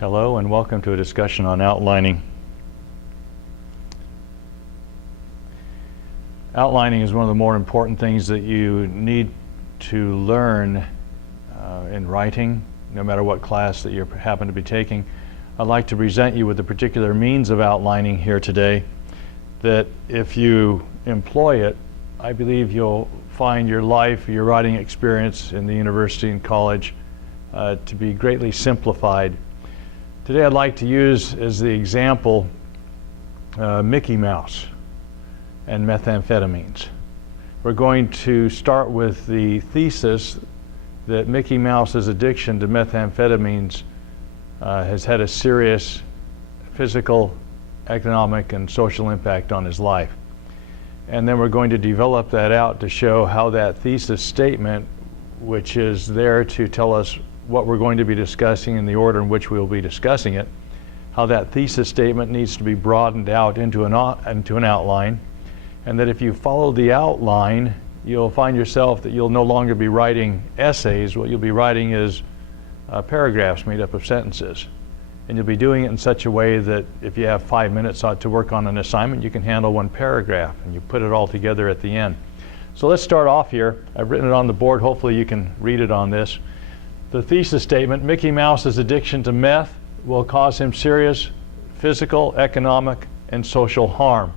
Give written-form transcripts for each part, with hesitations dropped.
Hello and welcome to a discussion on outlining. Outlining is one of the more important things that you need to learn in writing, no matter what class that you happen to be taking. I'd like to present you with a particular means of outlining here today that if you employ it, I believe you'll find your life, your writing experience in the university and college to be greatly simplified. Today I'd like to use as the example Mickey Mouse and methamphetamines. We're going to start with the thesis that Mickey Mouse's addiction to methamphetamines has had a serious physical, economic, and social impact on his life. And then we're going to develop that out to show how that thesis statement, which is there to tell us what we're going to be discussing in the order in which we'll be discussing it, how that thesis statement needs to be broadened out into an outline, and that if you follow the outline, you'll find yourself that you'll no longer be writing essays. What you'll be writing is paragraphs made up of sentences. And you'll be doing it in such a way that if you have 5 minutes to work on an assignment, you can handle one paragraph, and you put it all together at the end. So let's start off here. I've written it on the board. Hopefully you can read it on this. The thesis statement: Mickey Mouse's addiction to meth will cause him serious physical, economic, and social harm.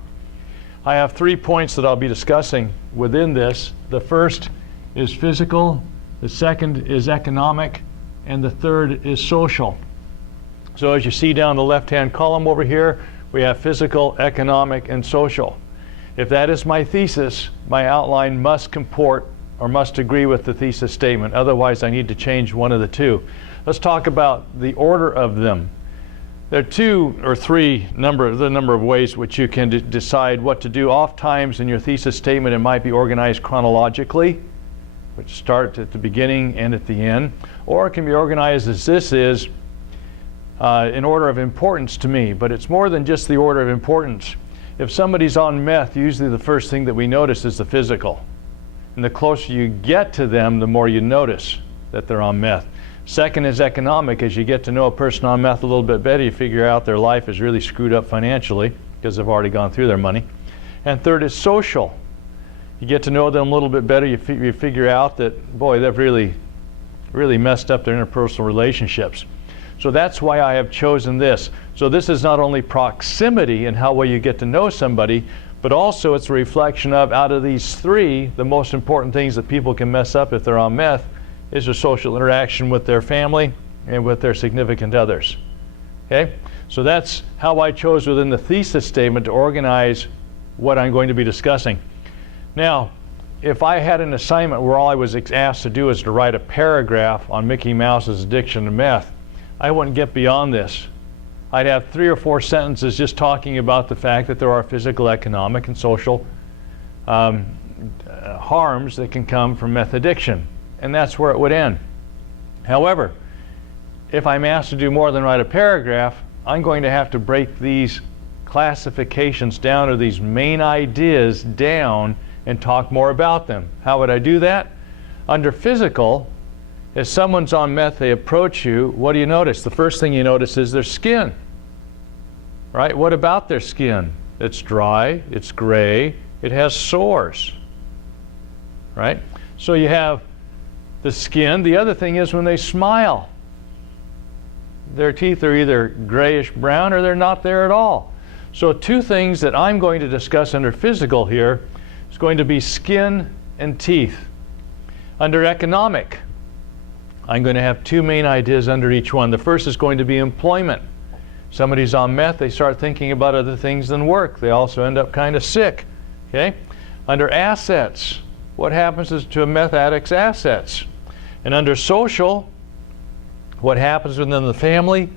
I have 3 points that I'll be discussing within this. The first is physical, the second is economic, and the third is social. So as you see down the left-hand column over here, we have physical, economic, and social. If that is my thesis, my outline must comport or must agree with the thesis statement. Otherwise, I need to change one of the two. Let's talk about the order of them. There are two or three the number of ways which you can decide what to do. Oftentimes in your thesis statement, it might be organized chronologically, which start at the beginning and at the end, or it can be organized as this is, in order of importance to me. But it's more than just the order of importance. If somebody's on meth, usually the first thing that we notice is the physical. And the closer you get to them, the more you notice that they're on meth. Second is economic. As you get to know a person on meth a little bit better, you figure out their life is really screwed up financially because they've already gone through their money. And third is social. You get to know them a little bit better, you figure out that, boy, they've really messed up their interpersonal relationships. So that's why I have chosen this. So this is not only proximity and how well you get to know somebody, but also it's a reflection of, out of these three, the most important things that people can mess up if they're on meth is their social interaction with their family and with their significant others. Okay? So that's how I chose within the thesis statement to organize what I'm going to be discussing. Now, if I had an assignment where all I was asked to do is to write a paragraph on Mickey Mouse's addiction to meth, I wouldn't get beyond this. I'd have 3 or 4 sentences just talking about the fact that there are physical, economic, and social harms that can come from meth addiction. And that's where it would end. However, if I'm asked to do more than write a paragraph, I'm going to have to break these classifications down, or these main ideas down, and talk more about them. How would I do that? Under physical, if someone's on meth, they approach you, what do you notice? The first thing you notice is their skin. Right? What about their skin? It's dry, it's gray, it has sores. Right? So you have the skin. The other thing is when they smile, their teeth are either grayish brown or they're not there at all. So 2 things that I'm going to discuss under physical here is going to be skin and teeth. Under economic, I'm going to have 2 main ideas under each one. The first is going to be employment. Somebody's on meth, they start thinking about other things than work. They also end up kind of sick. Okay? Under assets, what happens to a meth addict's assets? And under social, what happens within the family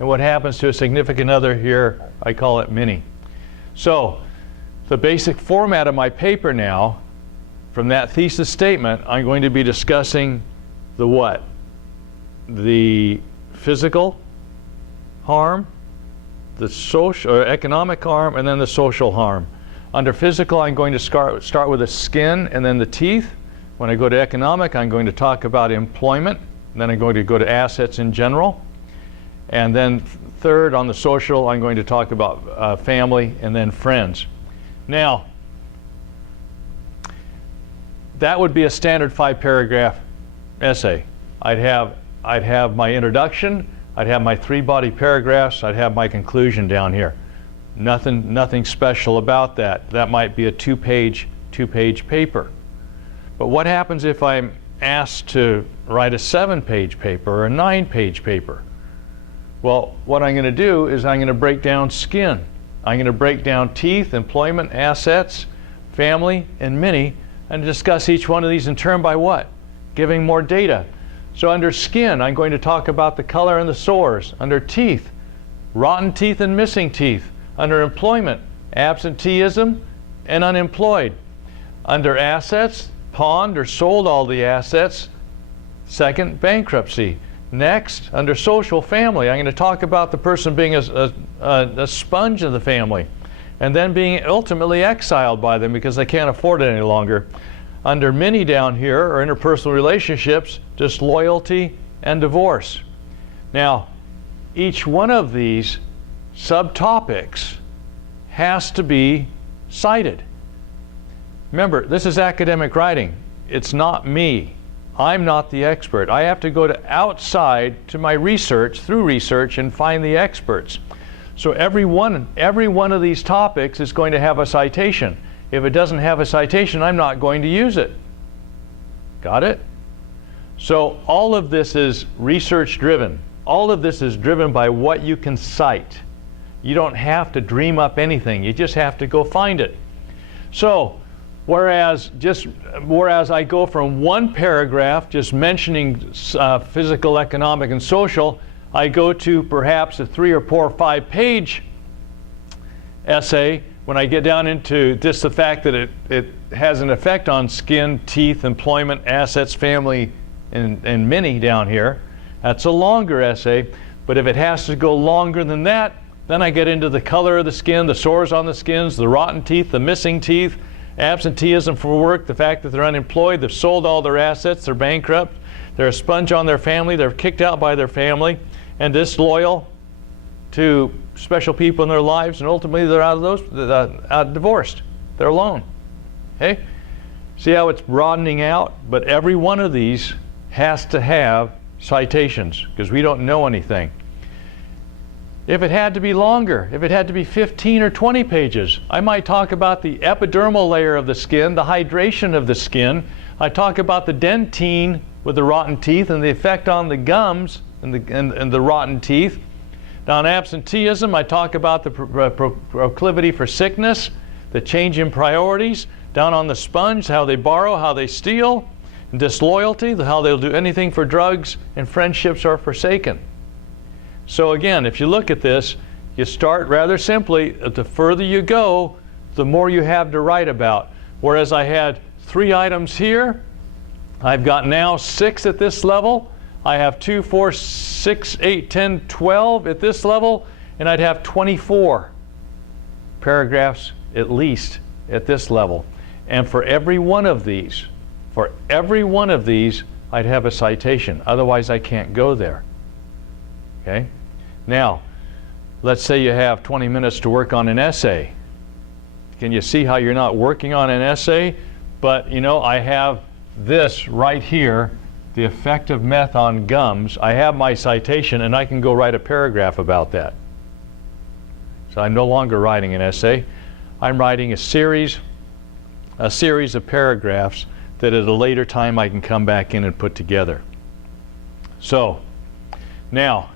and what happens to a significant other. Here I call it Minnie. So the basic format of my paper now, from that thesis statement, I'm going to be discussing the what? The physical harm, the social or economic harm, and then the social harm. Under physical, I'm going to start with the skin and then the teeth. When I go to economic, I'm going to talk about employment, and then I'm going to go to assets in general. And then third, on the social, I'm going to talk about family and then friends. Now, that would be a standard 5-paragraph essay. I'd have my introduction, I'd have my 3 body paragraphs, I'd have my conclusion down here. Nothing special about that. That might be a two-page paper. But what happens if I'm asked to write a 7-page paper or a 9-page paper? Well, what I'm going to do is I'm going to break down skin. I'm going to break down teeth, employment, assets, family, and many, and discuss each one of these in turn by what? Giving more data. So under skin, I'm going to talk about the color and the sores. Under teeth, rotten teeth and missing teeth. Under employment, absenteeism and unemployed. Under assets, pawned or sold all the assets. Second, bankruptcy. Next, under social, family, I'm going to talk about the person being a sponge of the family and then being ultimately exiled by them because they can't afford it any longer. Under many down here are interpersonal relationships, disloyalty, and divorce. Now, each one of these subtopics has to be cited. Remember, this is academic writing. It's not me. I'm not the expert. I have to go to outside to my research, through research, and find the experts. So every one of these topics is going to have a citation. If it doesn't have a citation, I'm not going to use it. Got it? So all of this is research driven. All of this is driven by what you can cite. You don't have to dream up anything. You just have to go find it. So whereas I go from one paragraph just mentioning physical, economic, and social, I go to perhaps a 3 or 4 or 5 page essay when I get down into just the fact that it has an effect on skin, teeth, employment, assets, family, and many down here. That's a longer essay, but if it has to go longer than that, then I get into the color of the skin, the sores on the skins, the rotten teeth, the missing teeth, absenteeism for work, the fact that they're unemployed, they've sold all their assets, they're bankrupt, they're a sponge on their family, they're kicked out by their family, and disloyal to special people in their lives, and ultimately they're divorced. They're alone. Okay? See how it's broadening out? But every one of these has to have citations because we don't know anything. If it had to be longer, if it had to be 15 or 20 pages, I might talk about the epidermal layer of the skin, the hydration of the skin. I talk about the dentine with the rotten teeth and the effect on the gums and the rotten teeth. Now in absenteeism, I talk about the proclivity for sickness, the change in priorities. Down on the sponge, how they borrow, how they steal. And disloyalty, how they'll do anything for drugs, and friendships are forsaken. So again, if you look at this, you start rather simply. The further you go, the more you have to write about. Whereas I had 3 items here, I've got now 6 at this level. I have 2, 4, 6, 8, 10, 12 at this level, and I'd have 24 paragraphs at least at this level. And for every one of these, I'd have a citation. Otherwise, I can't go there. Okay? Now, let's say you have 20 minutes to work on an essay. Can you see how you're not working on an essay? But, you know, I have this right here, the effect of meth on gums. I have my citation, and I can go write a paragraph about that. So I'm no longer writing an essay. I'm writing a series of paragraphs that at a later time I can come back in and put together. So, now,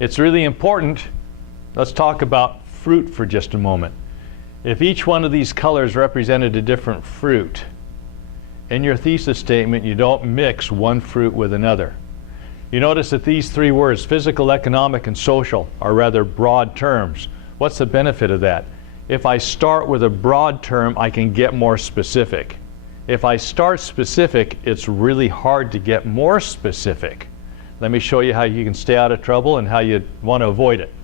it's really important. Let's talk about fruit for just a moment. If each one of these colors represented a different fruit, in your thesis statement you don't mix one fruit with another. You notice that these 3 words, physical, economic, and social, are rather broad terms. What's the benefit of that? If I start with a broad term, I can get more specific. If I start specific, it's really hard to get more specific. Let me show you how you can stay out of trouble and how you want to avoid it.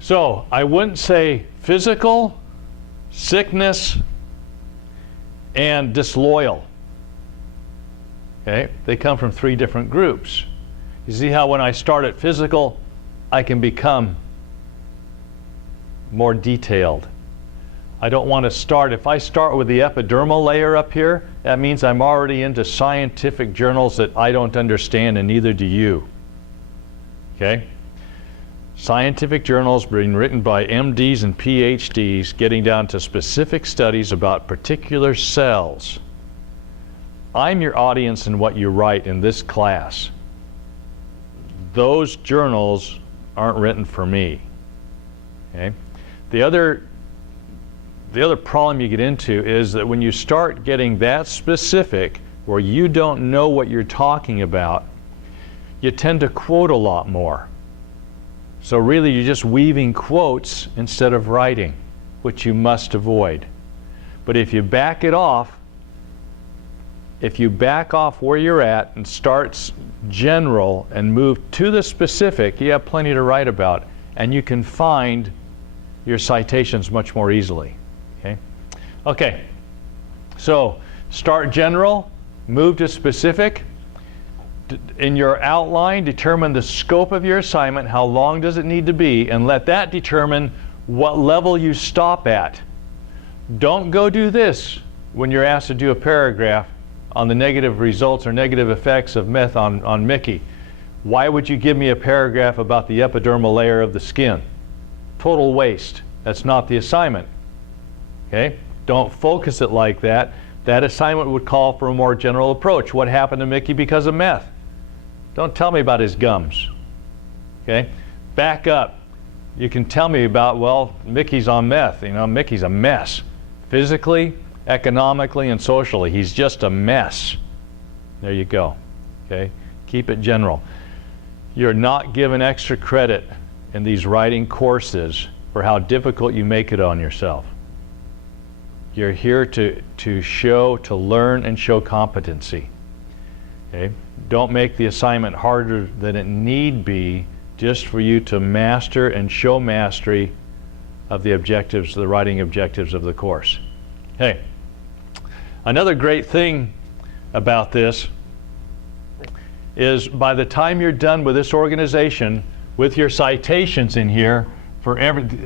So I wouldn't say physical, sickness, and disloyal. Okay? They come from 3 different groups. You see how when I start at physical, I can become more detailed. I don't want to start, if I start with the epidermal layer up here, that means I'm already into scientific journals that I don't understand, and neither do you. Okay? Scientific journals being written by MDs and PhDs, getting down to specific studies about particular cells. I'm your audience in what you write in this class. Those journals aren't written for me. Okay? The other problem you get into is that when you start getting that specific, where you don't know what you're talking about, you tend to quote a lot more. So really you're just weaving quotes instead of writing, which you must avoid. But if you back it off, if you back off where you're at and start general and move to the specific, you have plenty to write about, and you can find your citations much more easily. Okay, so start general, move to specific. In your outline, determine the scope of your assignment, how long does it need to be, and let that determine what level you stop at. Don't go do this when you're asked to do a paragraph on the negative results or negative effects of meth on Mickey. Why would you give me a paragraph about the epidermal layer of the skin? Total waste. That's not the assignment. Okay? Don't focus it like that. That assignment would call for a more general approach. What happened to Mickey because of meth? Don't tell me about his gums. Okay? Back up. You can tell me about, well, Mickey's on meth. You know, Mickey's a mess. Physically, economically, and socially. He's just a mess. There you go. Okay? Keep it general. You're not given extra credit in these writing courses for how difficult you make it on yourself. You're here to show, to learn, and show competency. Okay? Don't make the assignment harder than it need be just for you to master and show mastery of the objectives, the writing objectives of the course. Hey, another great thing about this is by the time you're done with this organization, with your citations in here,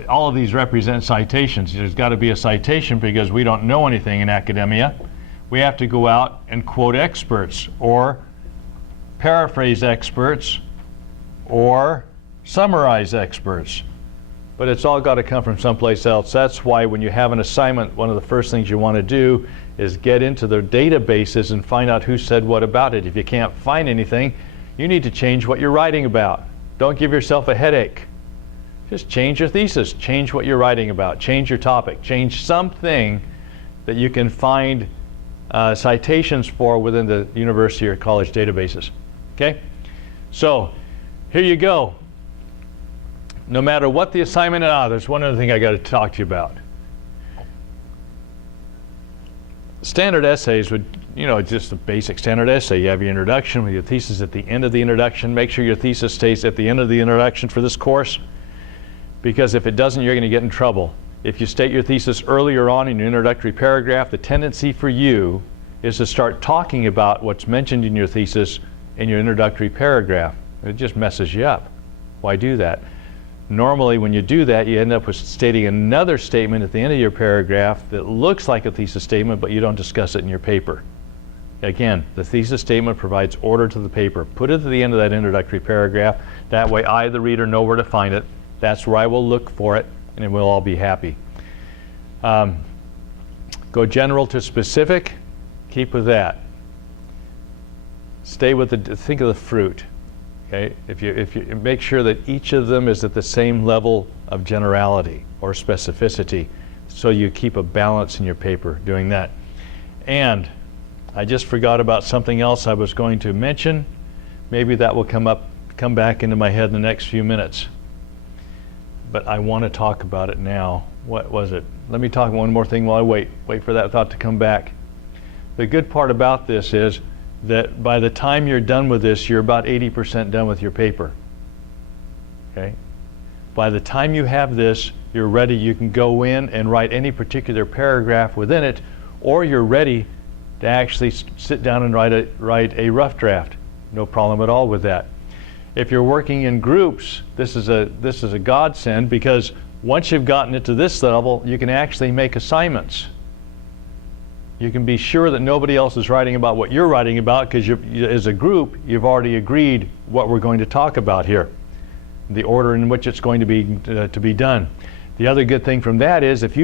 all of these represent citations. There's got to be a citation because we don't know anything in academia. We have to go out and quote experts or paraphrase experts or summarize experts. But it's all got to come from someplace else. That's why when you have an assignment, one of the first things you want to do is get into their databases and find out who said what about it. If you can't find anything, you need to change what you're writing about. Don't give yourself a headache. Just change your thesis, change what you're writing about, change your topic, change something that you can find citations for within the university or college databases. Okay? So, here you go. No matter what the assignment is, there's one other thing I got to talk to you about. Standard essays would, just a basic standard essay. You have your introduction with your thesis at the end of the introduction. Make sure your thesis stays at the end of the introduction for this course, because if it doesn't, you're going to get in trouble. If you state your thesis earlier on in your introductory paragraph, the tendency for you is to start talking about what's mentioned in your thesis in your introductory paragraph. It just messes you up. Why do that? Normally, when you do that, you end up with stating another statement at the end of your paragraph that looks like a thesis statement, but you don't discuss it in your paper. Again, the thesis statement provides order to the paper. Put it at the end of that introductory paragraph. That way I, the reader, know where to find it. That's where I will look for it, and we'll all be happy. Go general to specific. Keep with that. Stay with think of the fruit. Okay? If you make sure that each of them is at the same level of generality or specificity, so you keep a balance in your paper doing that. And I just forgot about something else I was going to mention. Maybe that will come back into my head in the next few minutes. But I want to talk about it now. What was it? Let me talk one more thing while I wait for that thought to come back. The good part about this is that by the time you're done with this, you're about 80% done with your paper. Okay? By the time you have this, you're ready. You can go in and write any particular paragraph within it, or you're ready to actually sit down and write a rough draft. No problem at all with that. If you're working in groups, this is a godsend, because once you've gotten it to this level, you can actually make assignments. You can be sure that nobody else is writing about what you're writing about, because as a group, you've already agreed what we're going to talk about here, the order in which it's going to be done. The other good thing from that is if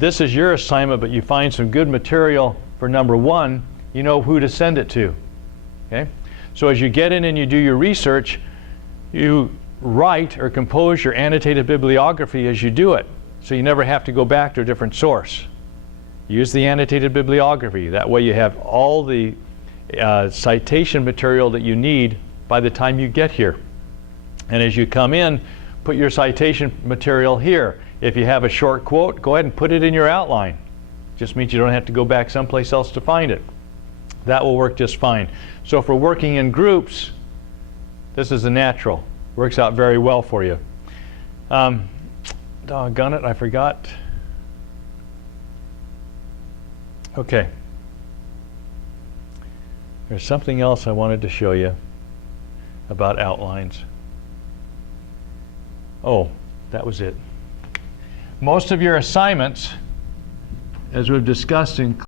this is your assignment, but you find some good material for number 1, you know who to send it to. Okay? So as you get in and you do your research, you write or compose your annotated bibliography as you do it, so you never have to go back to a different source. Use the annotated bibliography. That way you have all the citation material that you need by the time you get here. And as you come in, put your citation material here. If you have a short quote, go ahead and put it in your outline. Just means you don't have to go back someplace else to find it. That will work just fine. So if we're working in groups, this is a natural. Works out very well for you. Doggone it, I forgot. Okay. There's something else I wanted to show you about outlines. Oh, that was it. Most of your assignments, as we've discussed in